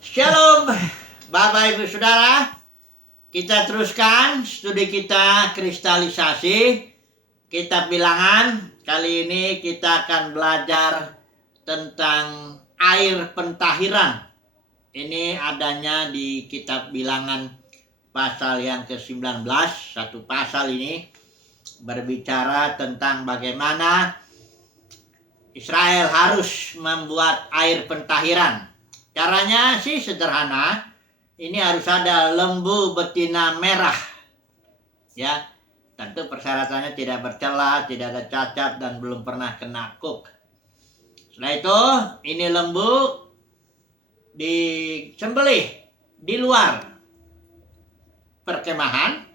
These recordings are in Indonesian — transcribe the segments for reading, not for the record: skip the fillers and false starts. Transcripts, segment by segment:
Shalom, Bapak Ibu Saudara. Kita teruskan studi kita kristalisasi kitab Bilangan. Kali ini kita akan belajar tentang air pentahiran. Ini adanya di kitab Bilangan pasal yang ke-19. Satu pasal ini berbicara tentang bagaimana Israel harus membuat air pentahiran. Caranya sih sederhana. Ini harus ada lembu betina merah. Ya, tentu persyaratannya tidak bercela, tidak ada cacat, dan belum pernah kena kuk. Setelah itu, ini lembu disembelih di luar perkemahan.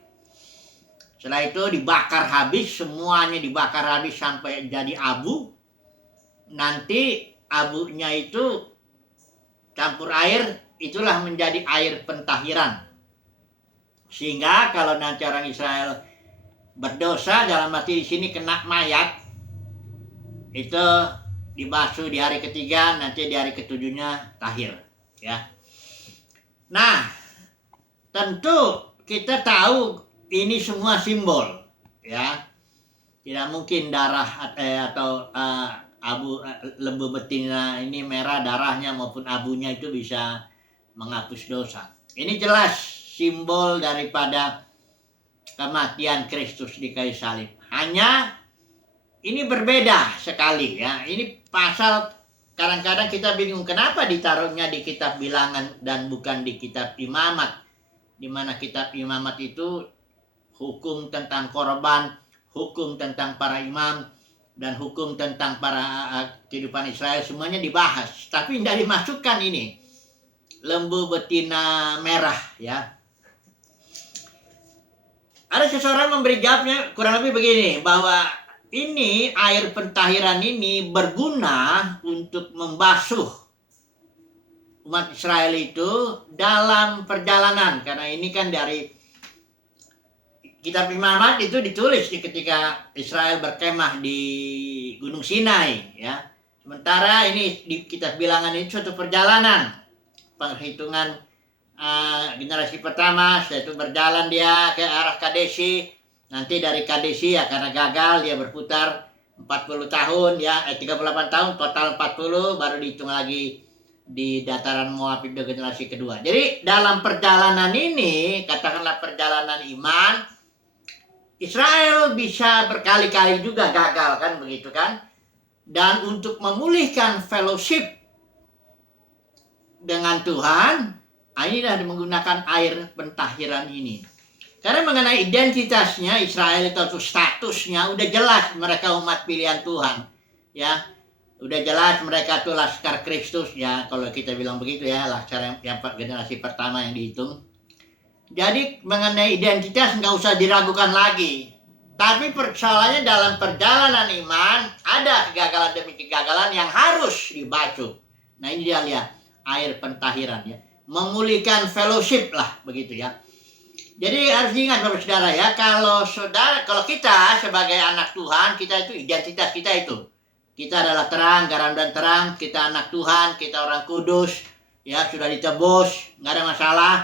Setelah itu dibakar habis, semuanya dibakar habis sampai jadi abu. Nanti abunya itu campur air, itulah menjadi air pentahiran. Sehingga kalau nanti orang Israel berdosa, dalam arti di sini kena mayat, itu dibasuh di hari ketiga, nanti di hari ketujuhnya tahir. Ya. Nah, tentu kita tahu ini semua simbol, ya. Tidak mungkin darah atau lembu betina ini merah darahnya maupun abunya itu bisa menghapus dosa. Ini jelas simbol daripada kematian Kristus di kayu salib. Hanya ini berbeda sekali, ya. Ini pasal kadang-kadang kita bingung kenapa ditaruhnya di kitab Bilangan dan bukan di kitab Imamat. Di mana kitab Imamat itu hukum tentang korban, hukum tentang para imam, dan hukum tentang para kehidupan Israel semuanya dibahas, tapi tidak dimasukkan ini lembu betina merah, ya. Ada seseorang memberi jawabnya kurang lebih begini, bahwa ini air pentahiran ini berguna untuk membasuh umat Israel itu dalam perjalanan, karena ini kan dari kitab Imamat itu ditulis ketika Israel berkemah di Gunung Sinai, ya. Sementara ini di kitab Bilangan ini suatu perjalanan penghitungan generasi pertama, yaitu berjalan dia ke arah Kadesi. Nanti dari Kadesi ya karena gagal dia berputar 40 tahun, ya, 38 tahun, total 40, baru dihitung lagi di dataran Moab itu generasi kedua. Jadi dalam perjalanan ini, katakanlah perjalanan iman, Israel bisa berkali-kali juga gagal, kan begitu kan? Dan untuk memulihkan fellowship dengan Tuhan, inilah menggunakan air pentahiran ini. Karena mengenai identitasnya Israel itu atau statusnya udah jelas mereka umat pilihan Tuhan, ya. Udah jelas mereka tuh laskar Kristus, ya, kalau kita bilang begitu, ya, laskar yang generasi pertama yang dihitung. Jadi mengenai identitas nggak usah diragukan lagi. Tapi persoalannya dalam perjalanan iman ada kegagalan demi kegagalan yang harus dibasuh. Nah ini dia lihat air pentahiran, ya, memulihkan fellowship lah begitu, ya. Jadi harus diingat Bapak Saudara, ya, kalau kita sebagai anak Tuhan, kita itu identitas kita itu. Kita adalah terang, garam dan terang, kita anak Tuhan, kita orang kudus, ya, sudah ditebus, nggak ada masalah.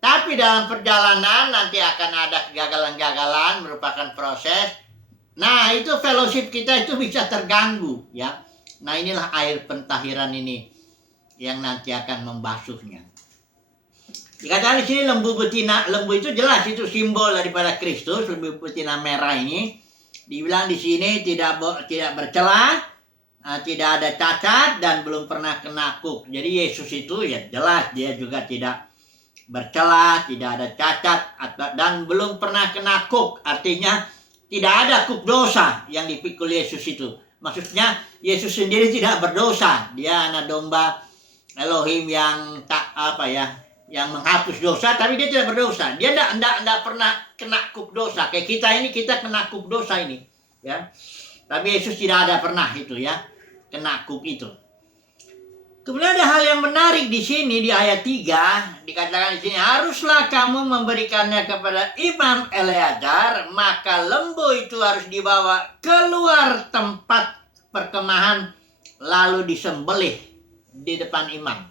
Tapi dalam perjalanan nanti akan ada kegagalan-kegagalan, merupakan proses. Nah, itu fellowship kita itu bisa terganggu, ya. Nah, inilah air pentahiran ini yang nanti akan membasuhnya. Dikatakan di sini lembu betina, lembu itu jelas itu simbol daripada Kristus, lembu betina merah ini. Dibilang di sini tidak bercela, tidak ada cacat, dan belum pernah kena kuk. Jadi Yesus itu ya jelas dia juga tidak bercela, tidak ada cacat, dan belum pernah kena kuk. Artinya tidak ada kuk dosa yang dipikul Yesus itu. Maksudnya Yesus sendiri tidak berdosa. Dia anak domba Elohim yang yang menghapus dosa, tapi dia tidak berdosa. Dia tidak pernah kena kuk dosa. Kayak kita ini, kita kena kuk dosa ini, ya. Tapi Yesus tidak ada pernah itu, ya, kena kuk itu. Kemudian ada hal yang menarik di sini di ayat 3, dikatakan di sini, haruslah kamu memberikannya kepada Imam Eleazar, maka lembu itu harus dibawa keluar tempat perkemahan lalu disembelih di depan imam.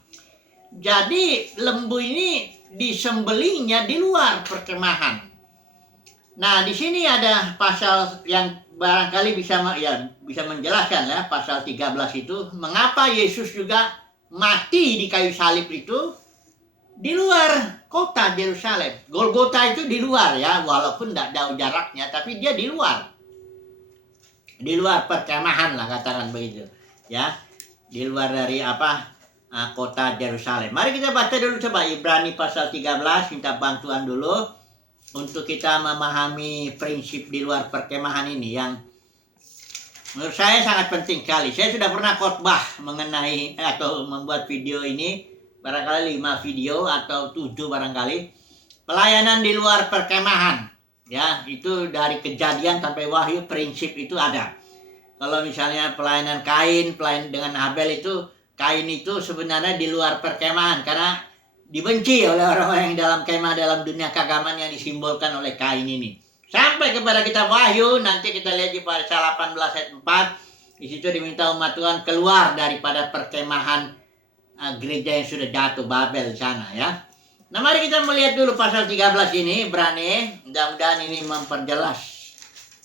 Jadi lembu ini disembelihnya di luar perkemahan. Nah, di sini ada pasal yang barangkali bisa menjelaskan ya, pasal 13 itu mengapa Yesus juga mati di kayu salib itu di luar kota Yerusalem. Golgota itu di luar ya, walaupun tidak jauh jaraknya, tapi dia di luar. Di luar perkemahan lah, katakan begitu. Ya, di luar dari kota Yerusalem. Mari kita baca dulu coba Ibrani pasal 13, minta bantuan dulu untuk kita memahami prinsip di luar perkemahan ini yang menurut saya sangat penting sekali. Saya sudah pernah khotbah mengenai atau membuat video ini, barangkali 5 video atau 7 barangkali. Pelayanan di luar perkemahan. Ya, itu dari Kejadian sampai Wahyu prinsip itu ada. Kalau misalnya pelayanan Kain, pelayanan dengan Habel itu, Kain itu sebenarnya di luar perkemahan karena dibenci oleh orang-orang yang dalam kemah dalam dunia keagamaan yang disimbolkan oleh Kain ini. Sampai kepada kitab Wahyu, nanti kita lihat di pasal 18 ayat 4, di situ diminta umat Tuhan keluar daripada perkemahan gereja yang sudah jatuh Babel di sana ya. Nah, mari kita melihat dulu pasal 13 ini, Ibrani. Mudah-mudahan ini memperjelas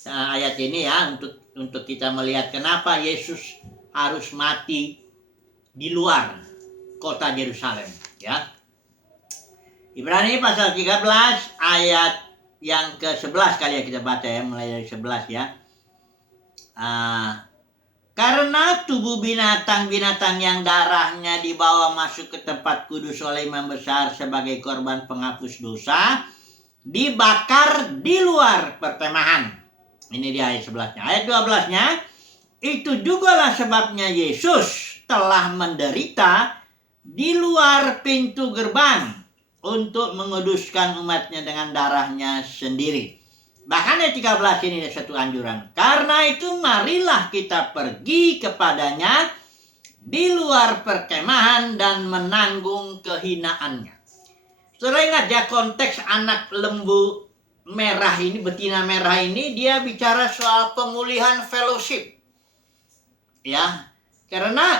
ayat ini ya untuk kita melihat kenapa Yesus harus mati di luar kota Yerusalem ya. Ibrani pasal 13 ayat yang ke-11 kali ya kita baca ya, mulai dari 11 ya. Karena tubuh binatang-binatang yang darahnya dibawa masuk ke tempat kudus oleh imam besar sebagai korban penghapus dosa, dibakar di luar perkemahan. Ini di ayat 11-nya. Ayat 12-nya, itu jugalah sebabnya Yesus telah menderita di luar pintu gerbang untuk menguduskan umatnya dengan darahnya sendiri. Bahkan ayat 13 ini ada satu anjuran. Karena itu marilah kita pergi kepadanya di luar perkemahan dan menanggung kehinaannya. Saudara ingat ya, konteks anak lembu merah ini, betina merah ini, dia bicara soal pemulihan fellowship. Ya, karena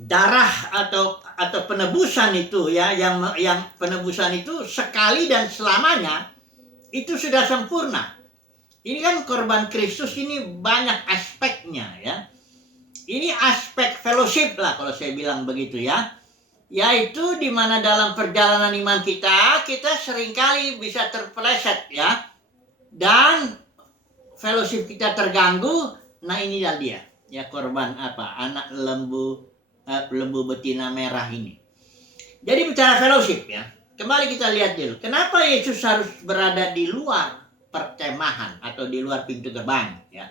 darah atau penebusan itu ya, yang penebusan itu sekali dan selamanya itu sudah sempurna. Ini kan korban Kristus ini banyak aspeknya ya. Ini aspek fellowship lah kalau saya bilang begitu ya. Yaitu di mana dalam perjalanan iman kita seringkali bisa terpeleset ya. Dan fellowship kita terganggu. Nah, inilah dia ya, korban anak lembu betina merah ini. Jadi bicara fellowship ya. Kembali kita lihat dulu, kenapa Yesus harus berada di luar perkemahan atau di luar pintu gerbang ya?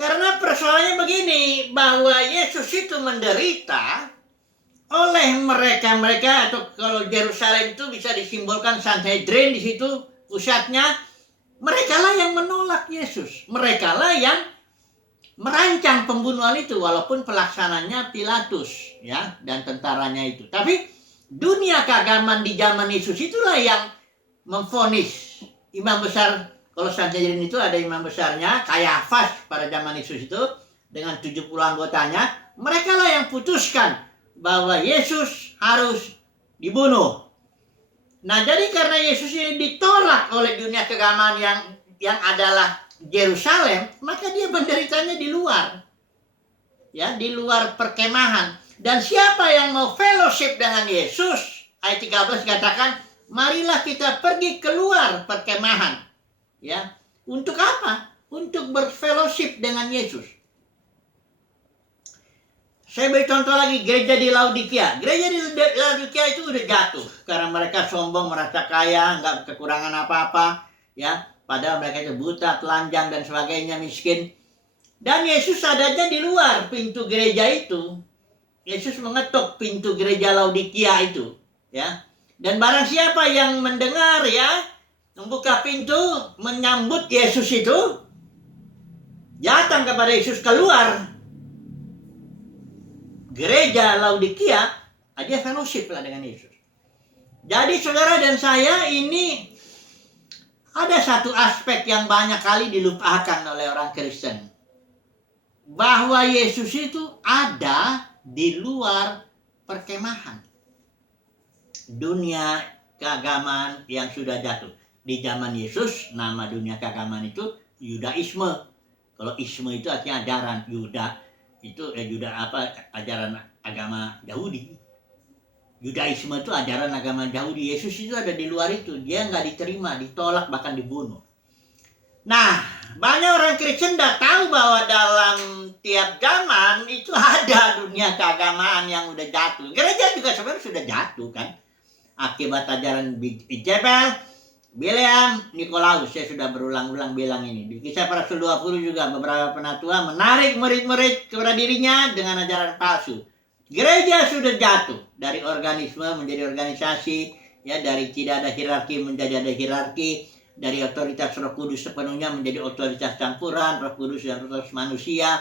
Karena persoalannya begini, bahwa Yesus itu menderita oleh mereka atau kalau Yerusalem itu bisa disimbolkan Sanhedrin di situ pusatnya, merekalah yang menolak Yesus, merekalah yang merancang pembunuhan itu walaupun pelaksananya Pilatus ya dan tentaranya itu. Tapi dunia keagamaan di zaman Yesus itulah yang memvonis imam besar. Kalau Sanhedrin itu ada imam besarnya Kayafas pada zaman Yesus itu dengan 70 anggotanya. Mereka lah yang putuskan bahwa Yesus harus dibunuh. Nah, jadi karena Yesus ini ditolak oleh dunia keagamaan yang adalah Yerusalem, maka dia menderitanya di luar. Ya, di luar perkemahan. Dan siapa yang mau fellowship dengan Yesus? Ayat 13 katakan, marilah kita pergi keluar perkemahan. Ya, untuk apa? Untuk berfellowship dengan Yesus. Saya beri contoh lagi, gereja di Laodikia. Gereja di Laodikia itu udah jatuh karena mereka sombong, merasa kaya, nggak kekurangan apa-apa, ya. Padahal mereka itu buta, telanjang dan sebagainya, miskin. Dan Yesus adanya di luar pintu gereja itu. Yesus mengetuk pintu gereja Laodikia itu, ya. Dan barang siapa yang mendengar ya, membuka pintu, menyambut Yesus itu, datang kepada Yesus keluar gereja Laodikia, dia fellowship lah dengan Yesus. Jadi saudara dan saya ini ada satu aspek yang banyak kali dilupakan oleh orang Kristen. Bahwa Yesus itu ada di luar perkemahan. Dunia keagamaan yang sudah jatuh. Di zaman Yesus, nama dunia keagamaan itu Yudaisme. Kalau isme itu artinya ajaran. Yuda itu ajaran agama Yahudi. Yudaisme itu ajaran agama Yahudi. Yesus itu ada di luar itu. Dia nggak diterima, ditolak, bahkan dibunuh. Nah, banyak orang Kristen tidak tahu bahwa dalam tiap zaman itu ada dunia keagamaan yang udah jatuh. Gereja juga sebenarnya sudah jatuh kan. Akibat ajaran Jebel, Bileam, Nikolaus. Saya sudah berulang-ulang bilang ini. Di Kisah Para Rasul 20 juga beberapa penatua menarik murid-murid kepada dirinya dengan ajaran palsu. Gereja sudah jatuh dari organisme menjadi organisasi, ya, dari tidak ada hierarki menjadi ada hierarki. Dari otoritas Roh Kudus sepenuhnya menjadi otoritas campuran Roh Kudus dan otoritas manusia.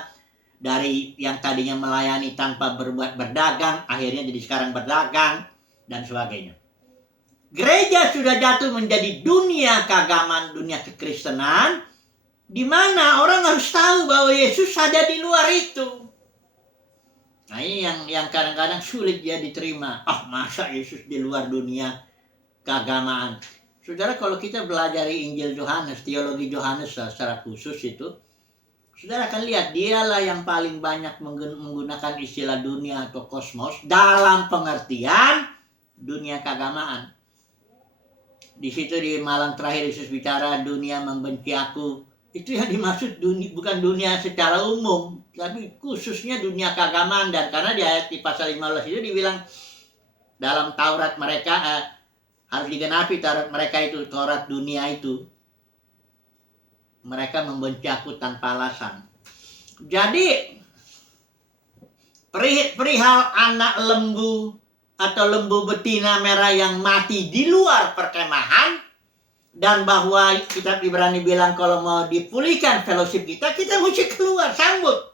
Dari yang tadinya melayani tanpa berdagang, akhirnya jadi sekarang berdagang, dan sebagainya. Gereja sudah jatuh menjadi dunia keagamaan, dunia kekristenan, di mana orang harus tahu bahwa Yesus ada di luar itu. Nah, ini yang kadang-kadang sulit dia diterima. Masa Yesus di luar dunia keagamaan? Saudara, kalau kita belajar Injil Yohanes, teologi Yohanes secara khusus itu, saudara akan lihat dialah yang paling banyak menggunakan istilah dunia atau kosmos dalam pengertian dunia keagamaan. Di situ di malam terakhir Yesus bicara dunia membenci aku. Itu yang dimaksud dunia, bukan dunia secara umum, tapi khususnya dunia keagamaan. Dan karena di ayat di pasal 15 itu dibilang dalam Taurat mereka harus digenapi Taurat mereka itu, Taurat dunia itu. Mereka membenci aku tanpa alasan. Jadi perihal anak lembu atau lembu betina merah yang mati di luar perkemahan, dan bahwa kitab Ibrani bilang kalau mau dipulihkan fellowship kita mesti keluar, sambut.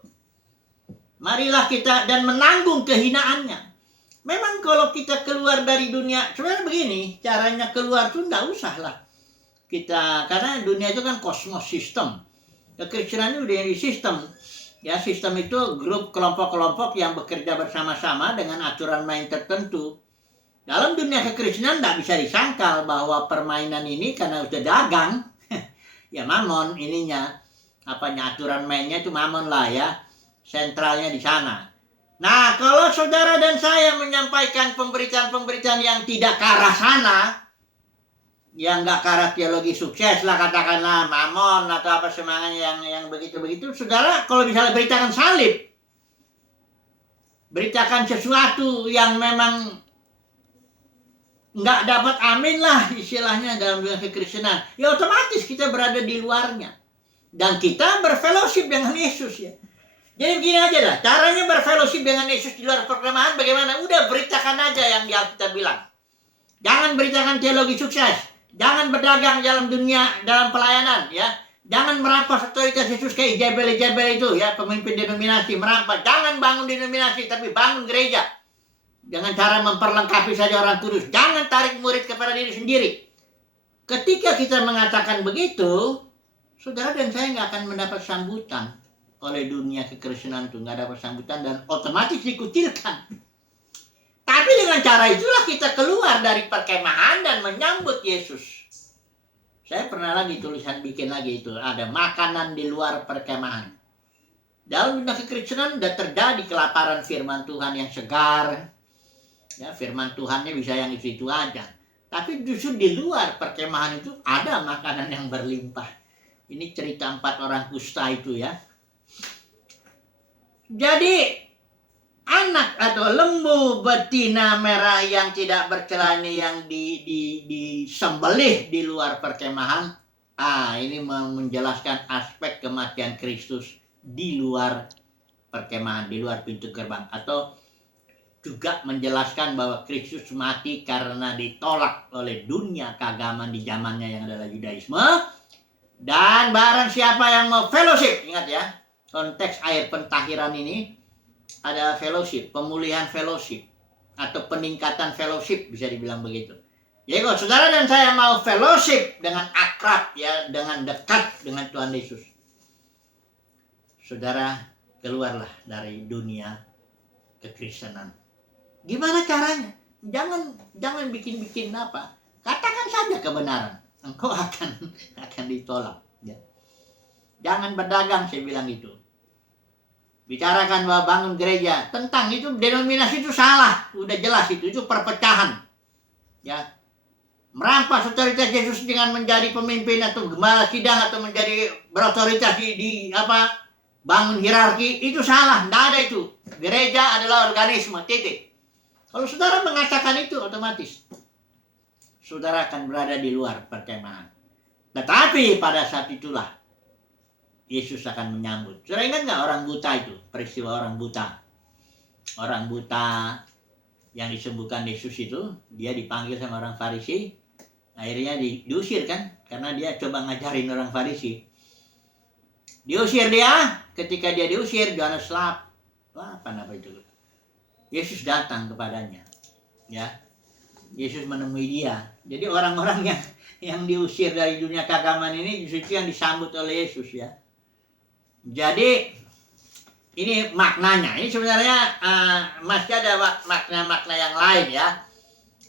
Marilah kita dan menanggung kehinaannya. Memang kalau kita keluar dari dunia, sebenarnya begini, caranya keluar tuh nggak usah lah. Karena dunia itu kan kosmos sistem. Kekristenan itu udah di sistem. Ya, sistem itu grup kelompok-kelompok yang bekerja bersama-sama dengan aturan main tertentu. Dalam dunia kekristenan nggak bisa disangkal bahwa permainan ini karena udah dagang, ya mamon ininya, aturan mainnya itu mamon lah ya, sentralnya di sana. Nah, kalau saudara dan saya menyampaikan pemberitaan-pemberitaan yang tidak ke arah sana, yang nggak ke arah teologi sukses lah, katakanlah mamon atau apa semangatnya yang begitu-begitu, saudara kalau misalnya beritakan salib, beritakan sesuatu yang memang nggak dapat amin lah istilahnya dalam dunia kekristenan, ya otomatis kita berada di luarnya. Dan kita berfellowship dengan Yesus ya. Jadi begini aja lah, caranya berfellowship dengan Yesus di luar perkemahan bagaimana? Udah beritakan aja yang di Alkitab bilang. Jangan beritakan teologi sukses. Jangan berdagang dalam dunia, dalam pelayanan ya. Jangan merampas otoritas Yesus kayak Jebel itu ya, pemimpin denominasi merampas. Jangan bangun denominasi tapi bangun gereja. Dengan cara memperlengkapi saja orang kudus. Jangan tarik murid kepada diri sendiri. Ketika kita mengatakan begitu, saudara dan saya nggak akan mendapat sambutan oleh dunia kekristenan itu, nggak dapat sambutan dan otomatis dikucilkan. Tapi dengan cara itulah kita keluar dari perkemahan dan menyambut Yesus. Saya pernah lagi bikin lagi itu, ada makanan di luar perkemahan. Dalam dunia kekristenan sudah terjadi kelaparan firman Tuhan yang segar. Ya, firman Tuhannya bisa yang itu aja. Tapi justru di luar perkemahan itu ada makanan yang berlimpah. Ini cerita 4 orang kusta itu ya. Jadi anak atau lembu betina merah yang tidak bercela ini yang disembelih di luar perkemahan. Ini menjelaskan aspek kematian Kristus di luar perkemahan, di luar pintu gerbang. Atau juga menjelaskan bahwa Kristus mati karena ditolak oleh dunia keagamaan di zamannya yang adalah Yudaisme. Dan barang siapa yang mau fellowship, ingat ya, konteks air pentahiran ini ada fellowship, pemulihan fellowship atau peningkatan fellowship bisa dibilang begitu. Jadi kalau saudara dan saya mau fellowship dengan akrab ya, dengan dekat dengan Tuhan Yesus, saudara keluarlah dari dunia kekristenan. Gimana caranya? Jangan bikin-bikin apa. Katakan saja kebenaran. Engkau akan ditolak. Ya. Jangan berdagang, saya bilang itu. Bicarakan bahwa bangun gereja. Tentang itu, denominasi itu salah. Udah jelas itu perpecahan. Ya. Merampas otoritas Yesus dengan menjadi pemimpin atau gembala sidang atau menjadi berotoritas di bangun hierarki, itu salah. Tidak ada itu. Gereja adalah organisme, titik. Kalau saudara mengatakan itu, otomatis saudara akan berada di luar perkemahan. Tetapi pada saat itulah Yesus akan menyambut. Saudara ingat nggak orang buta itu? Peristiwa orang buta. Orang buta yang disembuhkan Yesus itu, dia dipanggil sama orang Farisi. Akhirnya diusir kan? Karena dia coba ngajarin orang Farisi. Diusir dia. Ketika dia diusir, Yohanes Yesus datang kepadanya. Ya. Yesus menemui dia. Jadi orang-orang yang diusir dari dunia keagamaan ini justru yang disambut oleh Yesus ya. Jadi ini maknanya. Ini sebenarnya masih ada makna-makna yang lain ya.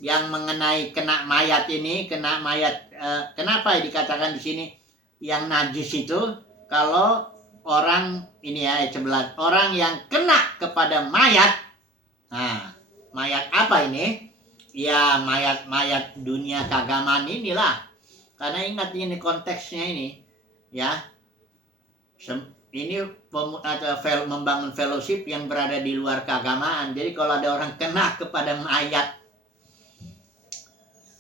Yang mengenai kena mayat ini, kenapa dikatakan di sini yang najis itu kalau orang ini ya orang yang kena kepada mayat. Nah, mayat apa ini? Ya mayat dunia keagamaan inilah. Karena ingat ini konteksnya ini ya. Ini membangun fellowship yang berada di luar keagamaan. Jadi kalau ada orang kena kepada mayat,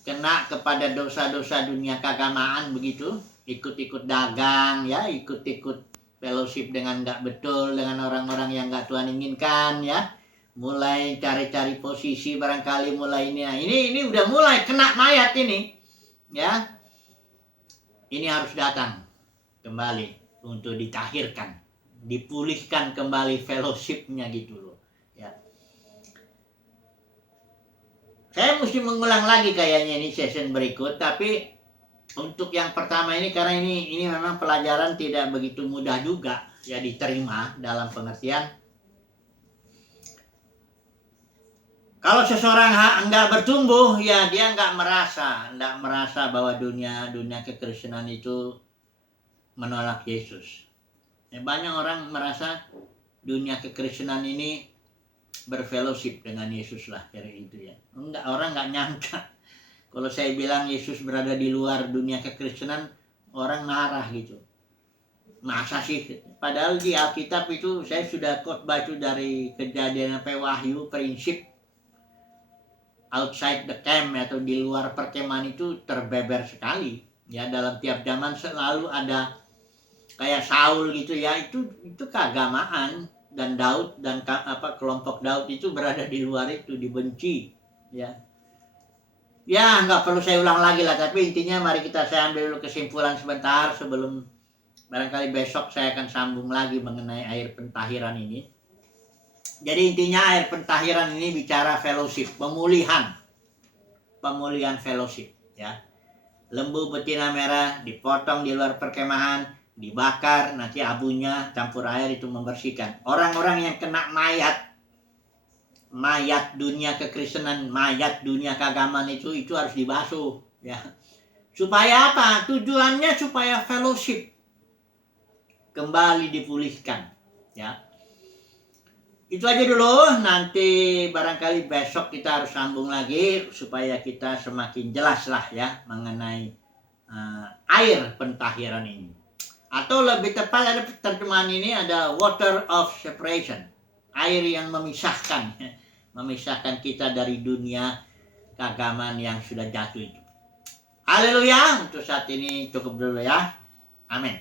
kena kepada dosa-dosa dunia keagamaan begitu, ikut-ikut dagang ya, ikut-ikut fellowship dengan nggak betul, dengan orang-orang yang nggak Tuhan inginkan ya, mulai cari-cari posisi barangkali mulai ini udah mulai kena mayat ini ya, ini harus datang kembali untuk ditahirkan, dipulihkan kembali fellowshipnya gitu loh ya. Saya mesti mengulang lagi kayaknya ini session berikut, tapi untuk yang pertama ini karena ini memang pelajaran tidak begitu mudah juga ya diterima dalam pengertian. Kalau seseorang enggak bertumbuh ya dia enggak merasa bahwa dunia kekristenan itu menolak Yesus. Ya, banyak orang merasa dunia kekristenan ini berfellowship dengan Yesus lah kayak itu ya. Orang nggak nyangka kalau saya bilang Yesus berada di luar dunia kekristenan, orang marah gitu. Masa sih? Padahal di Alkitab itu saya sudah khotbah itu dari Kejadian sampai Wahyu, prinsip outside the camp atau di luar perkemahan itu terbeber sekali ya. Dalam tiap zaman selalu ada kayak Saul gitu ya, itu keagamaan. Dan Daud dan kelompok Daud itu berada di luar itu, dibenci ya. Ya nggak perlu saya ulang lagi lah, tapi intinya mari saya ambil dulu kesimpulan sebentar sebelum barangkali besok saya akan sambung lagi mengenai air pentahiran ini. Jadi intinya air pentahiran ini bicara fellowship, pemulihan fellowship ya. Lembu betina merah dipotong di luar perkemahan, dibakar, nanti abunya campur air itu membersihkan. Orang-orang yang kena mayat dunia kekristenan, mayat dunia keagamaan itu harus dibasuh ya. Supaya apa? Tujuannya supaya fellowship kembali dipulihkan ya. Itu aja dulu, nanti barangkali besok kita harus sambung lagi supaya kita semakin jelas lah ya mengenai air pentahiran ini. Atau lebih tepat ada terjemahan ini ada water of separation. Air yang memisahkan kita dari dunia keagamaan yang sudah jatuh itu. Haleluya, untuk saat ini cukup dulu ya. Amin.